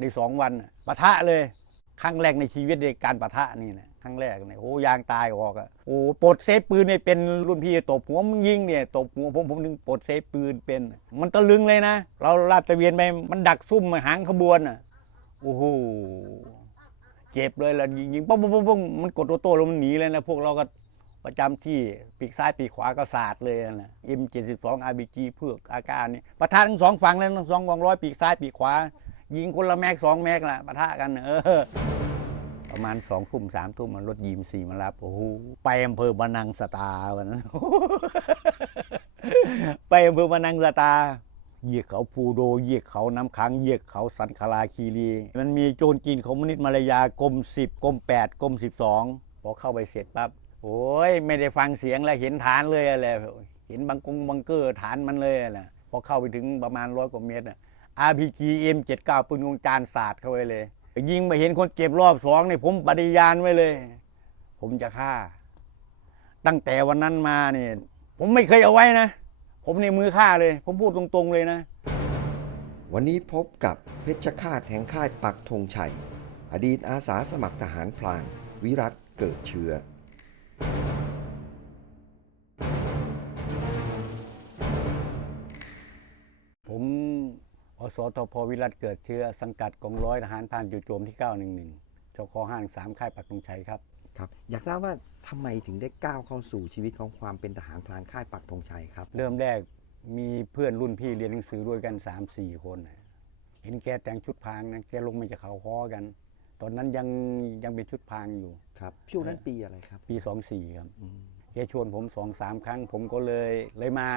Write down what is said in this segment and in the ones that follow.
ในสองวันปะทะเลย ครั้งแรกในชีวิตในการปะทะนี่นะครั้งแรกเนี่ยโอ้ยางตายออกอะโอ้ปลดเซฟปืนเนี่ยเป็นรุ่นพี่ตบหัวมึงยิงเนี่ยตบหัวผมผมถึงปลดเซฟปืนเป็น มันตะลึงเลยนะ เราลาดตะเวนไปมันดักซุ่มหางขบวนอะโอ้โหเจ็บเลยแล้วยิงยิงปุ๊บปุ๊บปุ๊บปุ๊บมันกดโตโต้แล้วมันหนีเลยนะพวกเราก็ประจำที่ปีกซ้ายปีกขวาก็สาดเลยนะ M72 RBG เพือกอาการนี่ปะทะทั้งสองฝั่งเลยทั้งสองกองร้อยปีกซ้ายปีกขวา ยิงคนละแม็กสองแม็กละปะทะกันเออประมาณสองทุ่มสามทุ่มมันรถยีมสี่มารับโอ้โหไปอำเภอบานังสตาวันนั้นไปอำเภอบานังสตาเหยียกเขาภูโดเหยียกเขาน้ำค้างเหยียกเขาสันคลาคีรี มันมีโจรจีนคอมมิวนิสต์มาลายากรมสิบกรมแปดกรมสิบสองพอเข้าไปเสร็จปั๊บโอ้ยไม่ได้ฟังเสียงแล้วเห็นฐานเลยอะไรเห็นบังกงบังเกอร์ฐานมันเลยนะพอเข้าไปถึงประมาณร้อยกว่าเมตรน่ะ RPG M79 ปืนวงจานศาสตร์เข้าไปเลยยิงไปเห็นคนเจ็บรอบสองเนี่ยผมปฏิญาณไว้เลย ผมจะฆ่า ตั้งแต่วันนั้นมาเนี่ยผมไม่เคยเอาไว้นะ ผมในมือฆ่าเลย ผมพูดตรงๆเลยนะ วันนี้พบกับเพชฌฆาตแห่งค่ายปักธงชัย อดีตอาสาสมัครทหารพลาน วิรัตเกิดเชื้อ สทพวิรัตเกิดเชื้อสังกัดกองร้อยทหารพรานจู่โจมที่ 911ชคห้างสามค่ายปักธงชัยครับครับ อยากทราบว่าทำไมถึงได้ก้าวเข้าสู่ชีวิตของความเป็นทหารพลานค่ายปักธงชัยครับ เริ่มแรกมีเพื่อนรุ่นพี่เรียนหนังสือด้วยกัน 3 4 คนน่ะเห็นแกแต่งชุดพรางนะแกลงมาจากเขาค้อกัน ตอนนั้นยังยังเป็นชุดพรางอยู่ครับช่วงนั้นปีอะไรครับ ปี 24 ครับอืมแกชวนผมสองสามครั้งผมก็เลยเลยมา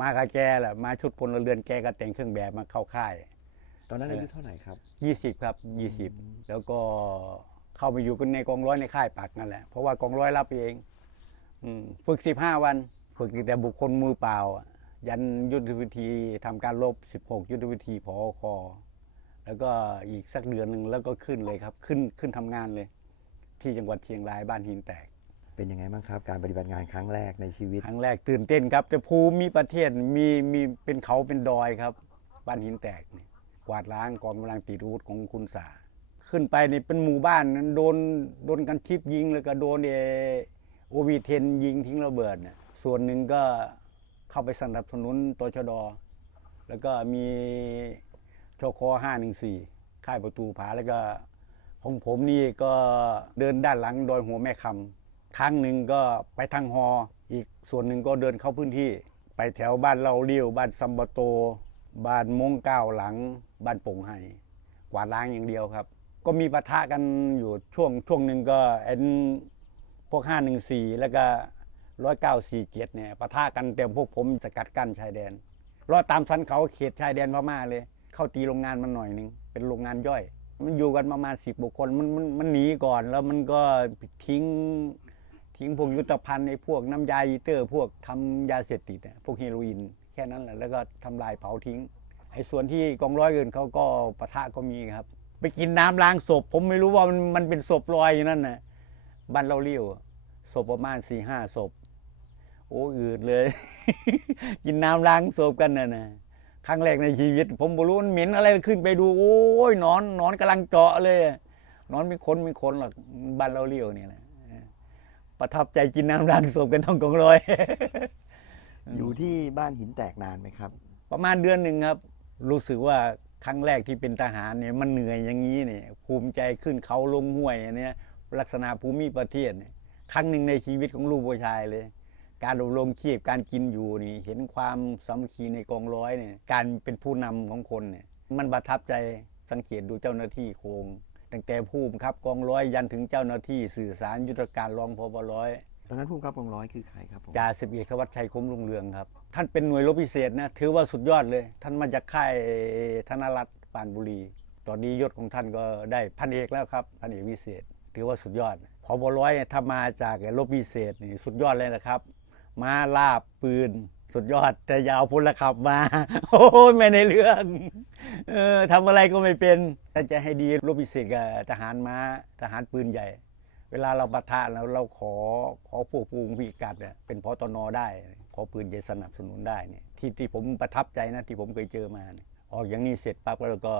มากับแกแหละมาชุดพลเรือนแกก็แต่งเครื่องแบบมาเข้าค่าย ตอนนั้นอายุเท่าไหร่ครับ 20 ครับ 20 แล้วก็เข้าไปอยู่กันในกองร้อยในค่ายปักนั่นแหละเพราะว่ากองร้อยรับเองอืมฝึก 15 วัน ฝึกตั้งแต่บุคคลมือเปล่าอะยันยุทธวิธีทำการรบ 16 ยุทธวิธีพอคอแล้วก็อีกสักเดือนหนึ่งแล้วก็ขึ้นเลยครับ ขึ้นขึ้นทำงานเลย ที่จังหวัดเชียงรายบ้านหินแตก เป็นยังไงบ้างครับ การปฏิบัติงานครั้งแรกในชีวิต ครั้งแรกตื่นเต้นครับ แต่ภูมิประเทศมีมีเป็นเขาเป็นดอยครับ บ้านหินแตกนี่กวาดล้างกองกำลังติดอาวุธของคุณสาขึ้นไปนี่เป็นหมู่บ้านโดนโดนกันทิพยิงแล้วก็โดนเอโอวีเทนยิงทิ้งระเบิดน่ะส่วนหนึ่งก็เข้าไปสนับสนุนตชด แล้วก็มีชคห้าหนึ่งสี่ค่ายประตูผาแล้วก็ของผมนี่ก็เดินด้านหลังดอยหัวแม่คำ ครั้งหนึ่งก็ไปทางฮอ อีกส่วนหนึ่งก็เดินเข้าพื้นที่ ไปแถวบ้านเราเลี้ยวบ้านซัมบโต บ้านมงเก้าหลัง บ้านป่งไห้กวาดล้างอย่างเดียวครับ ก็มีปะทะกันอยู่ช่วงช่วงหนึ่งก็เอ็นพวก 514 แล้วก็1947เก้าสี่เจ็ดเนี่ยปะทะกันแต่พวกผมสกัดกั้นชายแดนรอดตามสันเขาเขตชายแดนพม่าเลย เข้าตีโรงงานมันหน่อยหนึ่งเป็นโรงงานย่อย มันอยู่กันประมาณสิบบุคคลมันมันมันหนีก่อนแล้วมันก็ทิ้ง ทิ้งพวกยุทธภัณฑ์ในพวกน้ำยาอีเตอร์ พวกทำยาเสพติดพวกเฮโรอีนแค่นั้นแหละแล้วก็ทำลายเผาทิ้งไอ้ส่วนที่กองร้อยอื่นเขาก็ปะทะก็มีครับ ไปกินน้ำล้างศพ ผมไม่รู้ว่ามันมันเป็นศพลอยอยู่นั่นนะบ้านเราเลี้ยวศพประมาณสี่ห้าศพ โอ้อืดเลย กินน้ำล้างศพกันน่ะนะครั้งแรกในชีวิต ผมไม่รู้มันเหม็นอะไรขึ้นไปดู โอ้ยนอนนอนกำลังเจาะเลยนอนม่คนม่คนหรอกบ้านเราเลี้ยวเนี่ยแหละ ประทับใจกินน้ำล้างศพกันท้องกองร้อย อยู่ที่บ้านหินแตกนานไหมครับ ประมาณเดือนหนึ่งครับ รู้สึกว่าครั้งแรกที่เป็นทหารเนี่ยมันเหนื่อยอย่างนี้เนี่ยภูมิใจขึ้นเขาลงห้วยอันเนี้ยลักษณะภูมิประเทศเนี่ยครั้งหนึ่งในชีวิตของลูกผู้ชายเลย การอบรมชีพการกินอยู่นี่ เห็นความสามัคคีในกองร้อยเนี่ยการเป็นผู้นำของคนเนี่ยมันประทับใจสังเกตดูเจ้าหน้าที่โครง ตั้งแต่ผู้บังคับกองร้อยยันถึงเจ้าหน้าที่สื่อสารยุทธการรองพบร้อยตอนนั้นผู้บังคับกองร้อยคือใครครับผมจ่าสิบเอกธวัชชัยคมรุ่งเรืองครับ ท่านเป็นหน่วยรบพิเศษนะถือว่าสุดยอดเลย ท่านมาจากค่ายธนรัตน์ปานบุรี ตอนนี้ยศของท่านก็ได้พันเอกแล้วครับพันเอกพิเศษ ถือว่าสุดยอดพอบร้อยถ้ามาจากรบพิเศษนี่สุดยอดเลยนะครับ มาลาบปืน สุดยอดแต่อยาวพลขับมา โอ้ไม่ในเรื่องเออทำอะไรก็ไม่เป็นถ้าจะให้ดีรบพิเศษกับทหารม้าทหารปืนใหญ่ เวลาเราปะทะแล้วเราขอขอพวกภูมิพิกัดเนี่ยเป็นพอตนได้ ขอปืนใหญ่สนับสนุนได้เนี่ยที่ที่ผมประทับใจนะที่ผมเคยเจอมาออกอย่างนี้เสร็จปั๊บแล้วก็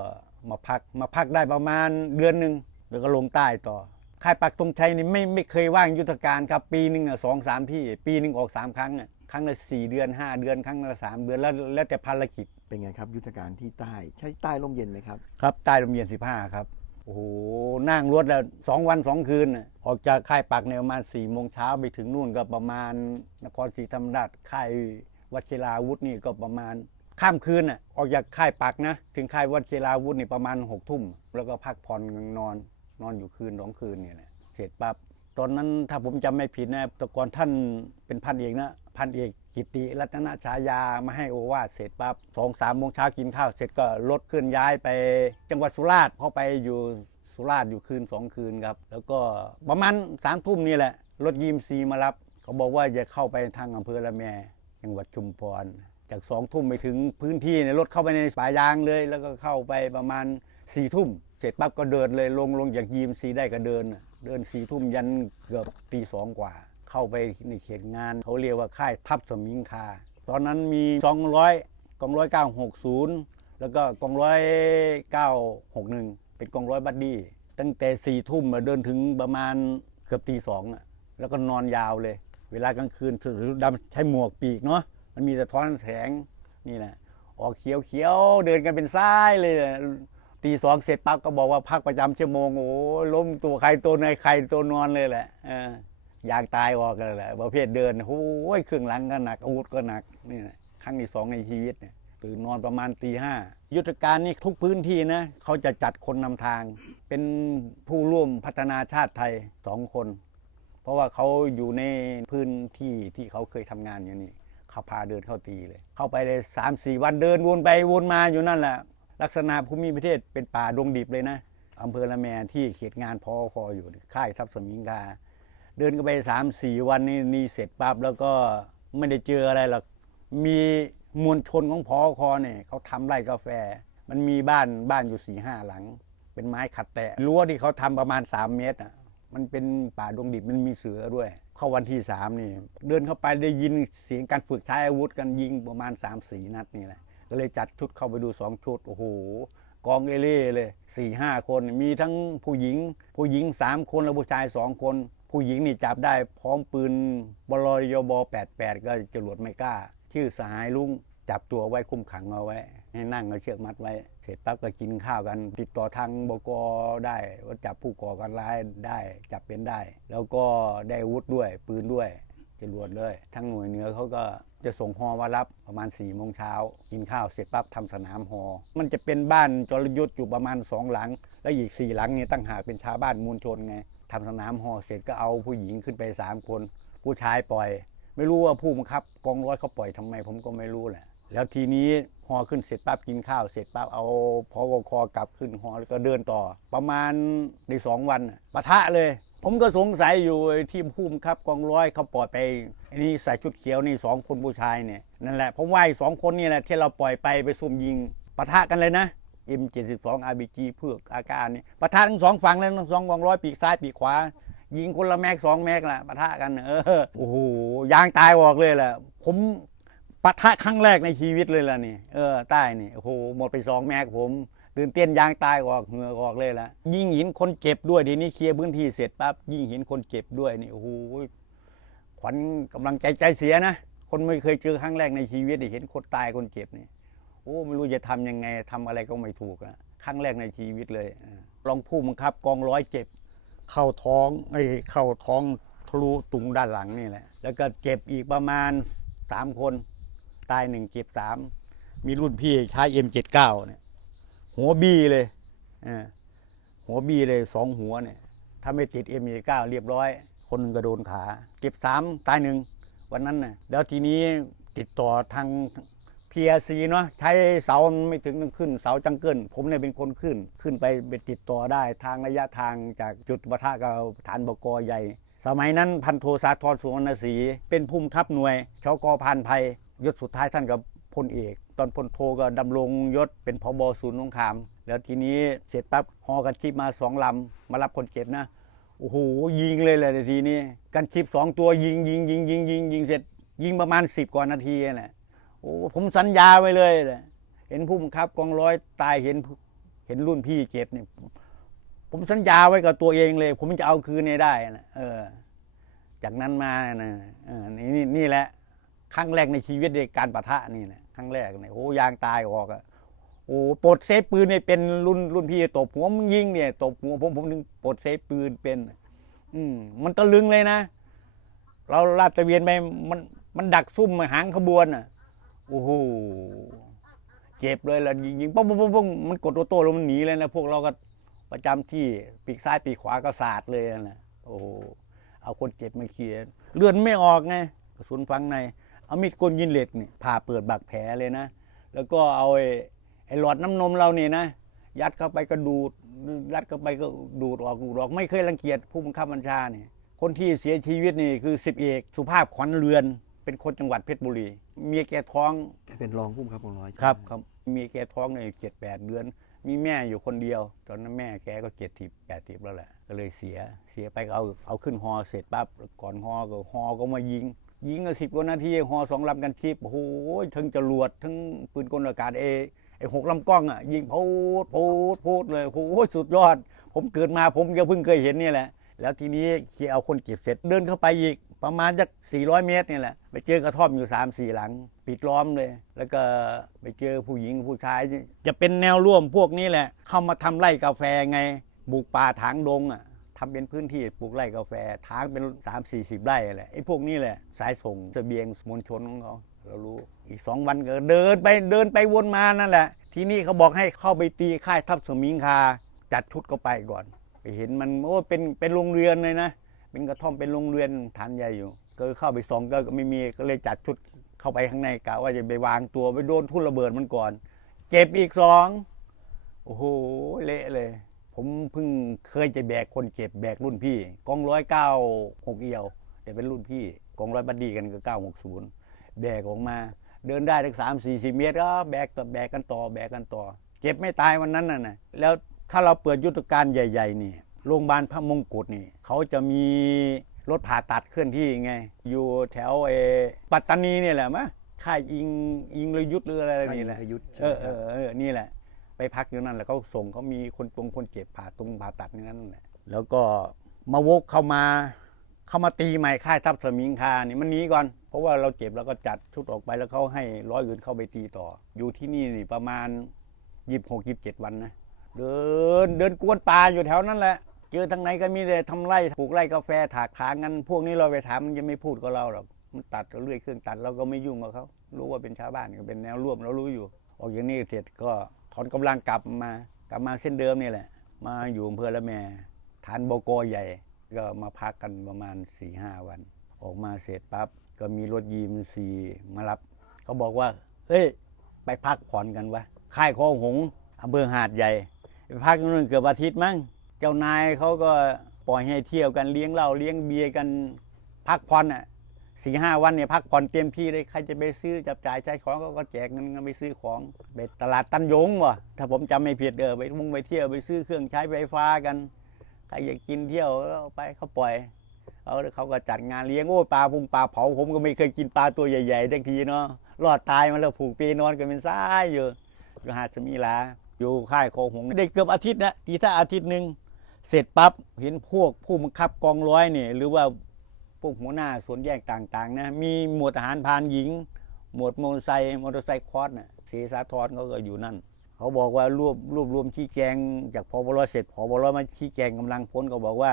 มาพักมาพักได้ประมาณเดือนหนึ่งแล้วก็ลงใต้ต่อ ค่ายปักธงชัยนี่ไม่ไม่เคยว่างยุทธการครับ ปีหนึ่งอะสองสามที่ ปีหนึ่งออกสามครั้งอะครั้งละสี่เดือนห้าเดือน ครั้งละสามเดือนแล้วแล้วแต่ภารกิจเป็นไงครับ ยุทธการที่ใต้ใช้ใต้ร่มเย็นไหมครับครับใต้ลมเย็นสิบห้าครับโอ้โหนั่งรถแล้วสองวันสองคืนน่ะออกจากค่ายปักเนี่ยประมาณสี่โมงเช้าไปถึงนู่นก็ประมาณนครศรีธรรมราชค่ายวชิราวุธนี่ก็ประมาณข้ามคืนน่ะออกจากค่ายปักนะ ถึงค่ายวชิราวุธนี่ประมาณหกทุ่มแล้วก็พักผ่อนนอน นอนอยู่คืนสองคืนเนี่ยแหละเสร็จปั๊บตอนนั้นถ้าผมจำไม่ผิดนะต่ก่อนท่านเป็นพันเอกนะพันเอกกิติรัตนฉายามาให้โอวาทเสร็จปั๊บสองสามโมงเช้ากินข้าว เสร็จก็รถเคลื่อนย้ายไป จังหวัดสุราษฎร์เข้าไปอยู่สุราษฎร์อยู่คืนสองคืนครับ แล้วก็ประมาณสามทุ่มนี่แหละ รถยีมซีมารับเขาบอกว่าจะเข้าไปทางอำเภอละแมจังหวัดชุมพรจากสองทุ่มไปถึงพื้นที่เนี่ยรถเข้าไปในป่ายางเลย แล้วก็เข้าไปประมาณสี่ทุ่ม เสร็จปั๊บก็เดินเลยลงลงจากยีมซีได้ก็เดิน เดินสี่ทุ่มยันเกือบตีสองกว่า เข้าไปในเขตงาน เขาเรียกว่าค่ายทัพสมิงคา ตอนนั้นมี 200กองร้อยเก้าหกศูนย์แล้วก็กองร้อยเก้าหกหนึ่งเป็นกองร้อยบัดดี้ตั้งแต่สี่ทุ่มมาเดินถึงประมาณเกือบตีสองอะแล้วก็นอนยาวเลย เวลากลางคืนถือดำใช้หมวกปีกเนาะมันมีสะท้อนแสงนี่แหละออกเขียวเขียวๆเดินกันเป็นซ้ายเลย ตีสองเสร็จปั๊บก็บอกว่าพักประจำชั่วโมงโอ้ล้มตัวใครตัวในใครตัวนอนเลยแหละเออยางตายออกกันแหละประเภทเดินโอ้ยเครื่องหลังก็หนักอาวุธก็หนักนี่นะครั้งที่สองในชีวิตเนี่ยตื่นนอนประมาณตีห้ายุทธการนี่ทุกพื้นที่นะเขาจะจัดคนนำทาง เป็นผู้ร่วมพัฒนาชาติไทยสองคน เพราะว่าเขาอยู่ในพื้นที่ที่เขาเคยทำงานอยู่นี่เขาพาเดินเข้าตีเลย เข้าไปเลยสามสี่วันเดินวนไปวนมาอยู่นั่นแหละ ลักษณะภูมิประเทศเป็นป่าดงดิบเลยนะอำเภอละแมที่เขตงานพอคออยู่ค่ายทัพสมิงกา เดินกันไปสามสี่วันนี่นี่เสร็จปั๊บแล้วก็ไม่ได้เจออะไรหรอกมีมวลชนของพอคอเนี่ยเขาทำไร่กาแฟ มันมีบ้านบ้านอยู่สี่ห้าหลัง เป็นไม้ขัดแตะรั้วที่เขาทำประมาณ 3 เมตรอะมันเป็นป่าดงดิบมันมีเสือด้วย เข้าวันที่สามนี่ เดินเข้าไปได้ยินเสียงการฝึกใช้อาวุธกันยิงประมาณ3 4นัดนี่แหละ ก็เลยจัดชุดเข้าไปดู2ชุดโอ้โหกองเอเล่เลย4ี่ห้าคนมีทั้งผู้หญิง ผู้หญิง3คนและผู้ชาย2คน ผู้หญิงนี่จับได้พร้อมปืนบลยบ88ก็จรวดไม่กล้า ชื่อสหายลุงจับตัวไว้คุมขังเอาไว้ ให้นั่งเอาเชือกมัดไว้ เสร็จปั๊บก็กินข้าวกัน ติดต่อทางบกได้ว่าจับผู้ก่อการร้ายได้จับเป็นได้ แล้วก็ได้อาวุธด้วยปืนด้วย จรวดเลยทั้งหน่วยเหนือเขาก็จะส่งฮอมารับประมาณ4ี่โมงเช้ากินข้าวเสร็จปั๊บทำสนามฮอมันจะเป็นบ้านจรยุทธ์อยู่ประมาณสองหลัง แล้วอีกสี่หลังเนี่ยตั้งหากเป็นชาวบ้านมวลชนไงทำสนามฮอเสร็จก็เอาผู้หญิงขึ้นไปสามคน ผู้ชายปล่อย ไม่รู้ว่าผู้บังคับกองร้อยเขาปล่อยทำไม ผมก็ไม่รู้แหละแล้วทีนี้ฮอขึ้นเสร็จปั๊บกินข้าวเสร็จปั๊บเอาพอวคอกลับขึ้นฮอแล้วก็เดินต่อ ประมาณในสองวันปะทะเลย ผมก็สงสัยอยู่ที่ผู้บังคับกองร้อยเขาปล่อยไปอ้นี่ใส่ชุดเขียวนี่สองคนผู้ชายเนี่ยนั่นแหละผมว่าไอ้สองคนนี่แหละที่เราปล่อยไปไปซุ่มยิงปะทะกันเลยนะ M72 RBG เพือกอาการนี่ปะทะทั้งสองฝั่งเลยทั้งสองกองร้อยปีกซ้ายปีกขวา ยิงคนละแม็กสองแม็กละปะทะกันเออโอ้โหยางตายออกเลยแหละผมปะทะครั้งแรกในชีวิตเลยล่ะนี่ เออใต้นี่โอ้โหหมดไปสองแม็กผม ตื่นเต้นยางตายออกเหงื่อออกเลยละยิงหินคนเจ็บด้วยทีนี้เคลียร์พื้นที่เสร็จปั๊บยิงหินคนเจ็บด้วยนี่โอ้โหขวัญกำลังใจใจเสียนะคนไม่เคยเจอครั้งแรกในชีวิตได้เห็นคนตายคนเจ็บนี่โอ้ไม่รู้จะทำยังไงทำอะไรก็ไม่ถูกอะครั้งแรกในชีวิตเลยเออรองผู้บังคับกองร้อยเจ็บ เข้าท้องไอ้เข้าท้องทะลุตุงด้านหลังนี่แหละ แล้วก็เจ็บอีกประมาณสามคน ตายหนึ่งเจ็บสามมีรุ่นพี่ใช้เอ็มเจ็ดเก้าเนี่ย หัวบีเลยหัวบีเลยสองหัวเนี่ย ถ้าไม่ติดเอ็มเจ็ดเก้าเรียบร้อย คนหนึ่งก็โดนขาเจ็บสามตายหนึ่งวันนั้นน่ะแล้วทีนี้ติดต่อทาง PRC เนาะใช้เสาไม่ถึงต้องขึ้นเสาจังเกิลผมเนี่ยเป็นคนขึ้น ขึ้นไปไปติดต่อได้ทางระยะทางจากจุดปะทะกับฐานบกใหญ่ สมัยนั้นพันโทสาธรสุวรรณศรีเป็นผู้บังคับหน่วยชกพันภัยยศสุดท้ายท่านกับ พลเอก ตอนพลโทก็ดำรงยศเป็นพบศูนย์สงคราม แล้วทีนี้เสร็จปั๊บฮอกันชิปมาสองลำมารับคนเจ็บนะโอ้โหยิงเลยแหละทีนี้กันชิปสองตัวยิงยิงยิงยิงยิงยิงเสร็จ ยิงประมาณสิบกว่านาทีแหละโอ้ผมสัญญาไว้เลยแหละเห็นผู้บังคับกองร้อยตายเห็นเห็นรุ่นพี่เจ็บเนี่ยผมสัญญาไว้กับตัวเองเลย ผมจะเอาคืนให้ได้นะเออ จากนั้นมานะเออนี่นี่นี่แหละ ครั้งแรกในชีวิตในการปะทะนี่นะ ครั้งแรกเนี่ยโอ้ยางตายออกอะโอ้ปลดเซฟปืนเนี่ยเป็นรุ่นรุ่นพี่ตบหัวมึงยิงเนี่ยตบหัวผมผมถึงปลดเซฟปืนเป็น อืมมันตะลึงเลยนะ เราลาดตะเวียนไปมันมันดักซุ่มหางขบวนอะโอ้โหเจ็บเลยล่ะยิงยิงป้องป้องป้องป้องมันกดโอโต้แล้วมันหนีเลยนะพวกเราก็ประจำที่ปีกซ้ายปีกขวาก็สาดเลยนะโอ้โหเอาคนเจ็บมาเคลียร์เลือดไม่ออกไงกระสุนฝังใน เอามีดกลยินเหล็กนี่ผ่าเปิดบาดแผลเลยนะ แล้วก็เอาไอ้ไอ้หลอดน้ำนมเรานี่นะ ยัดเข้าไปก็ดูดยัดเข้าไปก็ดูดออกดูดออก ไม่เคยรังเกียจผู้บังคับบัญชาเนี่ยคนที่เสียชีวิตนี่คือสิบเอกสุภาพขวัญเรือน เป็นคนจังหวัดเพชรบุรี เมียแกท้องแกเป็นรองผู้บังคับกองร้อยใช่ไหมครับครับเมียแกท้องเนี่ยเจ็ดแปดเดือน มีแม่อยู่คนเดียว ตอนนั้นแม่แกก็เจ็ดสิบแปดสิบแล้วแหละก็เลยเสียเสียไปก็เอาเอาขึ้นฮอเสร็จปั๊บก่อนฮอก็ฮอก็มายิง ยิงก็สิบกว่านาทีฮอสองลำกันชิปโอ้โหทั้งจรวดทั้งปืนกลอากาศเอไอหกลำกล้องอะยิงพูดพูดพูดเลยโอ้โหสุดยอด ผมเกิดมาผมก็เพิ่งเคยเห็นนี่แหละ แล้วทีนี้เขียเอาคนเก็บเสร็จเดินเข้าไปอีกประมาณจัก400 เมตรนี่แหละไปเจอกระท่อมอยู่ 3 4 หลัง ปิดล้อมเลย แล้วก็ไปเจอผู้หญิงผู้ชาย จะเป็นแนวร่วมพวกนี้แหละ เข้ามาทำไร่กาแฟไง บุกป่าถางดงอะ ทำเป็นพื้นที่ปลูกไร่กาแฟทางเป็น 3 4 0ไร่แหละไอ้พวกนี้แหละสายส่งเสบียงมวลชนของเขาเรารู้อีกสองวันก็เดินไปเดินไปวนมานั่นแหละ ทีนี้เขาบอกให้เข้าไปตีค่ายทัพสมิงคา จัดชุดเข้าไปก่อน ไปเห็นมันโอ้เป็นเป็นโรงเรือนเลยนะ เป็นกระท่อมเป็นโรงเรือนฐานใหญ่อยู่ ก็เข้าไปสองก็ไม่มีก็เลยจัดชุดเข้าไปข้างในกะว่าจะไปวางตัวไปโดนทุ่นระเบิดมันก่อน เจ็บอีกสองโอ้โหเละเลย ผมเพิ่งเคยจะแบกคนเจ็บแบกรุ่นพี่กองร้อยเก้าหกเอียวแต่เป็นรุ่นพี่กองร้อยบัดดี้กันก็เก้าหกศูนย์แบกออกมา เดินได้ทั้งสามสี่สิบเมตรก็แบกต่อแบกกันต่อแบกกันต่อ เจ็บไม่ตายวันนั้นน่ะนะแล้วถ้าเราเปิดยุทธการใหญ่ ๆ นี่โรงพยาบาลพระมงกุฎนี่เขาจะมีรถผ่าตัดเคลื่อนที่ไง อยู่แถวเออปัตตานีเนี่ยแหละมะค่ายอิงอิงรยุทธหรืออะไรค่ายนี่แหละอิงรยุทธใช่เอไหมอคเอรับอเออนี่แหละ ไปพักอยู่นั่น แล้วเขาส่งเขามีคนตรงคนเจ็บผ่าตรงผ่าตัดในนั้นแหละแล้วก็มาวกเข้ามาเข้ามาตีใหม่ค่ายทัพสมิงคานี่มันหนีก่อน เพราะว่าเราเจ็บแล้วก็จัดชุดออกไปแล้วเขาให้ร้อยอื่นเข้าไปตีต่อ อยู่ที่นี่นี่ประมาณยี่สิบหกยี่สิบเจ็ดวันนะเดินเดินกวนป่าอยู่แถวนั้นแหละเจอทางไหนก็มีแต่ทำไร่ปลูกไร่กาแฟถากถางกันพวกนี้เราไปถามมันจะไม่พูดกับเราหรอกมันตัดเรื่อยเครื่องตัดเราก็ไม่ยุ่งกับเขารู้ว่าเป็นชาวบ้านก็เป็นแนวร่วมเรารู้อยู่ ออกอย่างนี้เสร็จก็ ถอนกำลังกลับมากลับมาเส้นเดิมนี่แหละ มาอยู่อำเภอละแมฐานบกใหญ่ก็มาพักกันประมาณ4ี่ห้าวัน ออกมาเสร็จปั๊บก็มีรถยีมซีมารับ เขาบอกว่า เฮ้ย ไปพักผ่อนกันวะค่ายคลองหงส์อำเภอหาดใหญ่ไปพักอยู่นั่นเกือบอาทิตย์มั้งเจ้านายเขาก็ปล่อยให้เที่ยวกันเลี้ยงเหล้าเลี้ยงเบียร์กันพักผ่อนอะ สี่ห้าวันเนี่ยพักผ่อนเต็มที่เลยใครจะไปซื้อจับจ่ายใช้ของก็ก็แจกเงินกันไปซื้อของไปตลาดตันยงวะถ้าผมจำไม่ผิดเออไปมุ่งไปเที่ยวไปซื้อเครื่องใช้ไฟฟ้ากันใครอยากกินเที่ยวก็ไปเขาปล่อยเอาเขาก็จัดงานเลี้ยงโอ้ปลาพุงปลาเผาผมก็ไม่เคยกินปลาตัวใหญ่ๆทักทีเนาะรอดตายมาแล้วผูกปีนอนกันเป็นซ้ายอยู่อยู่หาดสมิลาอยู่ค่ายโคหงได้เกือบอาทิตย์นะทีถ้าอาทิตย์หนึ่งเสร็จปั๊บเห็นพวกผู้บังคับกองร้อยเนี่ยหรือว่า พวกหัวหน้าสวนแยกต่างๆนะมีหมวดทหารพานหญิง หมวดมอเตอร์ไซค์มอเตอร์ไซค์คอร์สน่ะเสสาทรเขาก็อยู่นั่น เขาบอกว่ารวบรวบรวมชี้แจง จากพบรเสร็จพบรมาชี้แจงกำลังพลก็บอกว่า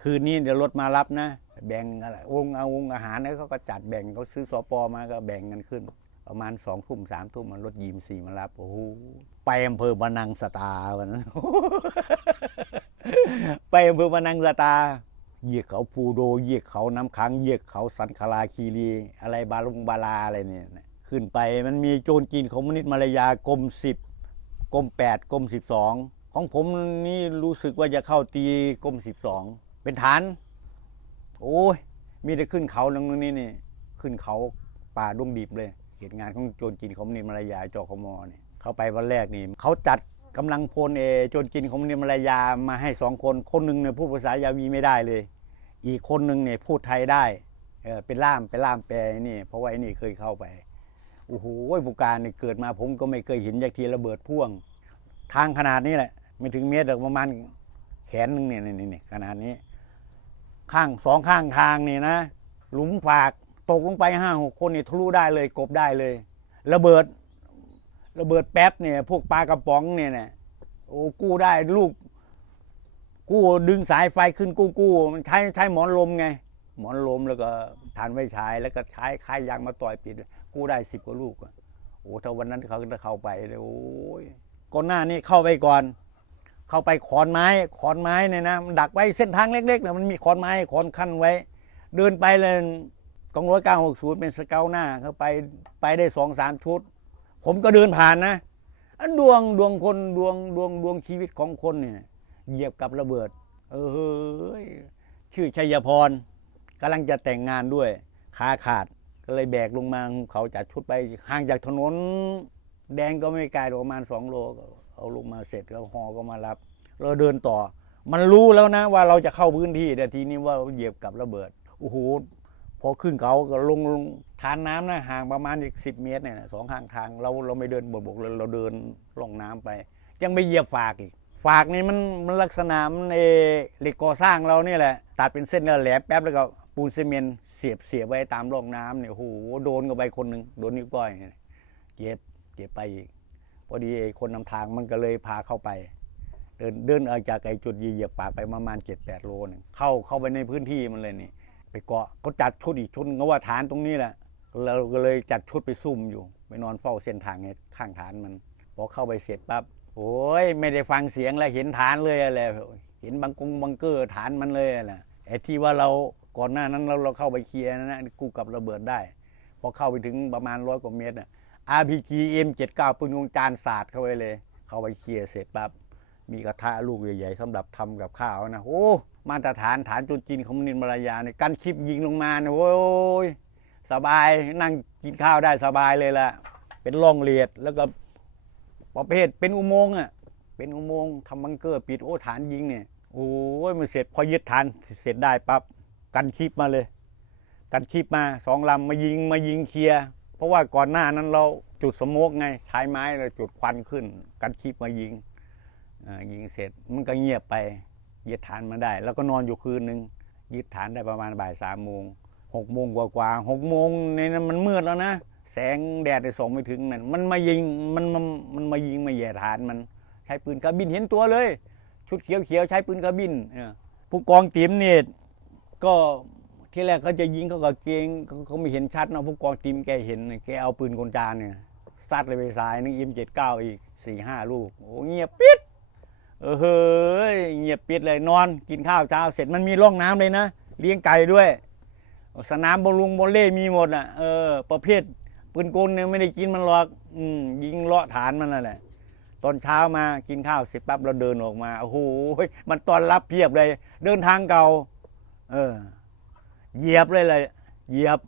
คืนนี้เดี๋ยวรถมารับนะ แบ่งอะไรวงเอาวงอาหารเนี่เขาก็จัดแบ่งเขาซื้อสปอมาก็แบ่งกันขึ้น ประมาณสองทุ่มสามทุ่มมันรถยีมซีมารับโอ้โหไปอำเภอบานังสตาวันนั้นไปอำเภอบานังสตา เหยียกเขาปูโดเหยียกเขาน้ำค้างเหยียกเขาสันคลาคีรี อะไรบาลงบาลาอะไรเนี่ยขึ้นไปมันมีโจรจีนคอมมิวนิสต์มาลายากรมสิบกรมแปดกรมสิบสองของผมนี่รู้สึกว่าจะเข้าตีกรมสิบสองเป็นฐาน โอ้ย มีแต่ขึ้นเขาตรงนี้นี่ขึ้นเขาป่าดงดิบเลย เหตุงานของโจรจีนคอมมิวนิสต์มาลายาจอคมอเนี่ยเข้าไปวันแรกนี่เขาจัด กำลังพลเอจรจีนคอมมินิสต์มาลยามาให้สองคน คนหนึ่งเนี่ยพูดภาษายาวีไม่ได้เลย อีกคนหนึ่งเนี่ยพูดไทยได้เออเป็นล่ามเป็นล่ามแปลนี่ เพราะว่าไอ้นี่เคยเข้าไปโอ้โหผู้การเนี่ยเกิดมาผมก็ไม่เคยเห็นจากทีระเบิดพ่วง ทางขนาดนี้แหละ ไม่ถึงเมตรหรอกประมาณแขนหนึ่งเนี่ยนี่นี่ขนาดนี้ ข้างสองข้างทางนี่นะ หลุมฝากตกลงไปห้าหกคนนี่ทะลุได้เลยกบได้เลย ระเบิด ระเบิดแป๊บเนี่ย พวกปลากระป๋องเนี่ยนะโอ้กู้ได้ลูก กู้ดึงสายไฟขึ้นกู้กู้มันใช้ใช้หมอนลมไง หมอนลมแล้วก็ทานไว้ฉายแล้วก็ใช้ค่ายยางมาต่อยปิด กู้ได้สิบกว่าลูกโอ้ถ้าวันนั้นเขาจะเข้าไปเลยโอ้ยก่อนหน้านี้เข้าไปก่อน เข้าไปขอนไม้ขอนไม้เนี่ยนะมันดักไว้เส้นทางเล็กๆเนะมันมีขอนไม้ขอนขั้นไว้ เดินไปเลยกองร้อยเก้าหกศูนย์เป็นสเกลหน้าเขาไปไปได้สองสามชุด ผมก็เดินผ่านนะดวงดวงคนดวงดวงดวงชีวิตของคนเนี่ยเหยียบกับระเบิด เออเฮ้ยชื่อชัยพรกำลังจะแต่งงานด้วยขาขาดก็เลยแบกลงมาเขาจัดชุดไปห่างจากถนน แดงก็ไม่ไกลประมาณสองโลเอาลงมาเสร็จแล้วฮอก็มารับ เราเดินต่อ มันรู้แล้วนะว่าเราจะเข้าพื้นที่แต่ทีนี้ว่าเหยียบกับระเบิดโอ้โห พอขึ้นเขาก็ลงลงทานน้ำนะห่างประมาณอีกสิบเมตรเนี่ยสองข้างทางเราเราไม่เดินบนบกเลยเราเดินลงน้ำไป ยังไม่เหยียบฝากอีก ฝากนี่มันมันลักษณะมันเอเหล็กก่อสร้างเราเนี่ยแหละตัดเป็นเส้นแล้วแหลมแป๊บแล้วก็ปูนซีเมนต์เสียบเสียบไว้ตามร่องน้ำเนี่ยโอ้โหโดนก็ไปคนหนึ่งโดนนิ้วก้อยเนี่ยเจ็บเจ็บไปอีกพอดีคนนำทางมันก็เลยพาเข้าไป เดินเดินออกจากไอ้จุดเหยียบปากไปประมาณเจ็ดแปดโลนึงเข้าเข้าไปในพื้นที่มันเลยนี่ ไปเกาะเขาจัดชุดอีกชุดก็ว่าฐานตรงนี้แหละ เราก็เลยจัดชุดไปซุ่มอยู่ ไปนอนเฝ้าเส้นทางไงข้างฐานมันพอเข้าไปเสร็จปั๊บโอ้ยไม่ได้ฟังเสียงแล้วเห็นฐานเลยอะไรเห็นบังกงบังเกอร์ฐานมันเลยแหละไอ้ที่ว่าเราก่อนหน้านั้นเราเราเข้าไปเคลียร์นะนะกู้กับระเบิดได้พอเข้าไปถึงประมาณร้อยกว่าเมตรน่ะ RPG M79 ปืนวงจานศาสตร์เข้าไปเลย เข้าไปเคลียร์เสร็จปั๊บมีกระทะลูกใหญ่ๆสำหรับทำกับข้าวนะโอ้ มาตรฐานฐานจุดจีนของมนินมารยาเนี่ยกันคลิปยิงลงมาเนี่ยโอ้ยสบายนั่งกินข้าวได้สบายเลยล่ะ เป็นร่องเลียดแล้วก็ประเภทเป็นอุโมงค์อะเป็นอุโมงค์ทำบังเกอร์ปิดโอ้ฐานยิงเนี่ยโอ้ยมันเสร็จพอยึดฐานเสร็จได้ปั๊บกันคลิปมาเลย กันคลิปมาสองลำมายิงมายิงเคลียร์เพราะว่าก่อนหน้านั้นเราจุดสมกไงใช้ไม้เราจุดควันขึ้น กันคลิปมายิงอ่ายิงเสร็จมันก็เงียบไป ยึดฐานมาได้ แล้วก็นอนอยู่คืนหนึ่งยึดฐานได้ประมาณบ่ายสามโมงหกโมงกว่าๆหกโมงในนั้นมันมืดแล้วนะ แสงแดดได้ส่องไม่ถึงนั่นมันมายิงมันมันมันมายิงมาแย่ฐานมัน ใช้ปืนคาร์บินเห็นตัวเลย ชุดเขียวๆใช้ปืนคาร์บินผู้กองติ๋มเนี่ยก็ที่แรกเขาจะยิงเขาก็เกงเขาเขาไม่เห็นชัดนะผู้กองติ๋มแกเห็นแกเอาปืนกลจานเนี่ยซัดเลยไปสายนึงอิมเจ็ดเก้าอีกสี่ห้าลูกโอ้เงียบปิด เออเฮ้ยเงียบปิดเลยนอน กินข้าวเช้าเสร็จมันมีร่องน้ำเลยนะ เลี้ยงไก่ด้วย สนามบอลลุงบอลเล่มีหมดอะเออประเภทปืนกลเนี่ยไม่ได้กินมันหรอกอืมยิงเลาะฐานมันนั่นแหละตอนเช้ามากินข้าวเสร็จปั๊บเราเดินออกมาโอ้โหมันตอนรับเพียบเลย เดินทางเก่า เออ เหยียบเลยเลยเหยียบ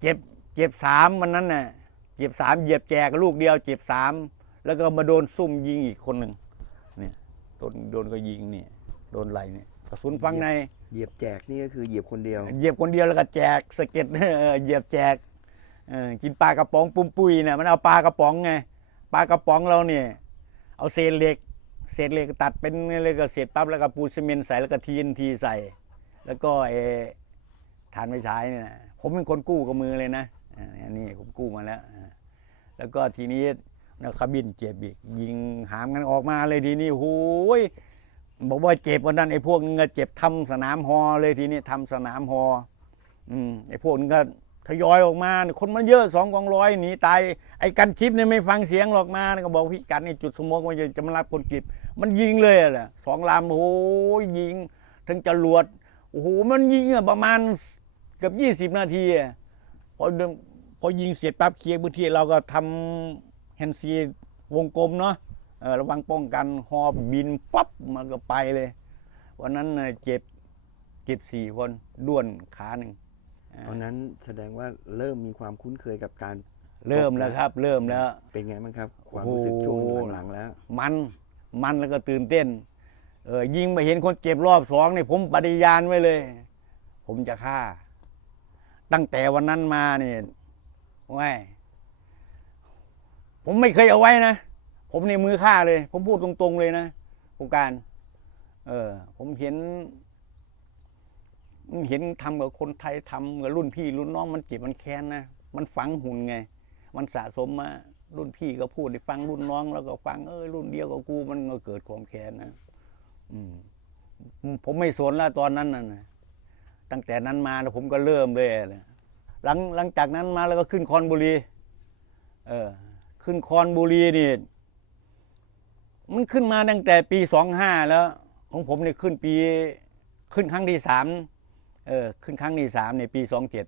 เจ็บ เจ็บสามวันนั้นน่ะเจ็บสามเหยียบแจกลูกเดียว เจ็บสามแล้วก็มาโดนซุ่มยิงอีกคนหนึ่ง นี่ยโดนโดนก็ยิงเนี่ยโดนไหลเนี่ยกระสุนฝังในเหยียบแจกนี่ก็คือเหยียบคนเดียว เหยียบคนเดียวแล้วก็แจกสะเก็ดเออเหยียบแจกเออกินปลากระป๋องปุ้มปุ้ยเนี่ยมันเอาปลากระป๋องไงปลากระป๋องเราเนี่ยเอาเศษเหล็กเศษเหล็กตัดเป็นเลยก็เศษปั๊บแล้วก็ปูนซีเมนต์ใส่แล้วก็ทีนทีใส่ แล้วก็เออฐานไฟฉายเนี่ยนะผมเป็นคนกู้กับมือเลยนะอ่าอันนี้ผมกู้มาแล้วอ่าแล้วก็ทีนี้ นักขบินเจ็บอีกยิงหามกันออกมาเลยทีนี้โอ้ยบอกว่าเจ็บวันนั้นไอ้พวกนึงก็เจ็บทำสนามฮอเลยทีนี้ทำสนามฮออืมไอ้พวกนึงก็ทยอยออกมา คนมันเยอะสองกองร้อยหนีตายไอ้กันคลิปเนี่ยไม่ฟังเสียงหรอกมาก็บอกพี่กันนี่จุดสมมติว่าจะมารับคนคลิป มันยิงเลยแหละสองลำโอ้โหยิงทั้งจรวดโอ้โหมันยิงประมาณเกือบยี่สิบนาทีพอพอยิงเสร็จปั๊บเคลียร์พื้นที่เราก็ทำ แฮนซีวงกลมเนาะเออระวังป้องกันหอบบินปั๊บมันก็ไปเลย วันนั้นน่ะเจ็บเจ็บสี่คนด้วนขาหนึ่งตอนนั้นแสดงว่าเริ่มมีความคุ้นเคยกับการเริ่มแล้วครับ เริ่มแล้ว เป็นไงบ้างครับ ความโอ้โหรู้สึกช่วงหลังๆแล้ว มันมันแล้วก็ตื่นเต้น เออยิงไปเห็นคนเจ็บรอบสองนี่ผมปฏิญาณไว้เลย ผมจะฆ่า ตั้งแต่วันนั้นมาเนี่ยว้าย ผมไม่เคยเอาไว้นะ ผมในมือฆ่าเลย ผมพูดตรงๆเลยนะผู้การ เออ ผมเห็น เห็นทำกับคนไทยทำกับรุ่นพี่รุ่นน้องมันเจ็บมันแค้นนะ มันฝังหุ่นไง มันสะสมมา รุ่นพี่ก็พูดให้ฟังรุ่นน้อง แล้วก็ฟังเออรุ่นเดียวกับกูมันก็เกิดความแค้นนะ อืม ผมไม่สนแล้วตอนนั้นน่ะนะตั้งแต่นั้นมาแล้วผมก็เริ่มเลยนะหลังหลังจากนั้นมาแล้วก็ขึ้นคอนบุรี เออ ขึ้นคอนบุรีนี่มันขึ้นมาตั้งแต่ปีสองห้าแล้ว ของผมเนี่ยขึ้นปีขึ้นครั้งที่สามเออขึ้นครั้งที่สามในปีสองเจ็ด